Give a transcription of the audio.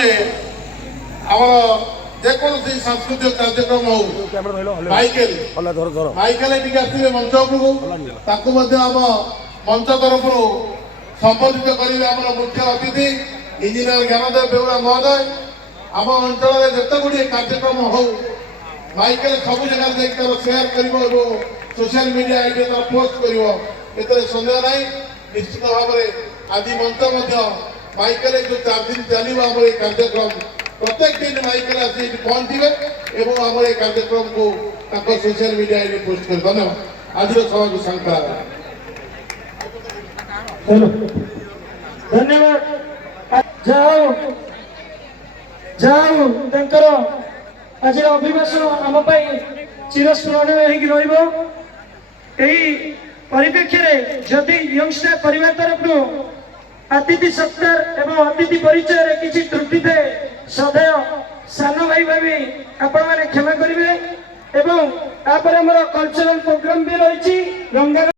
ଆମର ଯେକୌଣସି ସାଂସ୍କୃତିକ କାର୍ଯ୍ୟକ୍ରମ ହଉ ମାଇକେଲ ଟିକେ ଆସିବେ ମଞ୍ଚ ଉପରକୁ ତାକୁ ମଧ୍ୟ ଆମ ମଞ୍ଚ ତରଫରୁ ସମ୍ବୋଧିତ କରିବେ ଆମର ମୁଖ୍ୟ ଅତିଥି ଇଞ୍ଜିନିୟର ଜ୍ଞାନଦେବ ବେଉରା ମହୋଦୟ। ଆମ ଅଞ୍ଚଳରେ ଯେତେ ଗୁଡ଼ିଏ କାର୍ଯ୍ୟକ୍ରମ ହଉ ମାଇକେଲ ସବୁ ଜାଗାରେ ଯାଇକି ତାର ସେୟାର କରିବ ଏବଂ ସୋସିଆଲ ମିଡ଼ିଆ ଆଇଡିରେ ତାର ପୋଷ୍ଟ କରିବ, ଏଥିରେ ସନ୍ଦେହ ନାହିଁ। ନିଶ୍ଚିତ ଭାବରେ ଆଜି ମଞ୍ଚ ମଧ୍ୟ ମାଇକେଲ ଯେଉଁ 4 ଦିନ ଚାଲିବ ଆମର এই କାର୍ଯ୍ୟକ୍ରମ प्रत्येक दिन माइकेल आसी पहुंचे एवं आम ये कार्यक्रम को सोशल मीडिया आईडी पोस्ट कर धन्यवाद। आज सभा को शंका धन्यवाद। जाओ जाओ तंकर आज अभिभाषण आम चिरस्मरणीय परिप्रेक्षी जदि यंगस्टर परिवार तरफ अतिथि सत्कार एवं अतिथि परिचय किसी त्रुटि थे सदैव सान भाई भाभी आपण मैंने क्षमा करेंगे। कल्चरल प्रोग्राम भी रही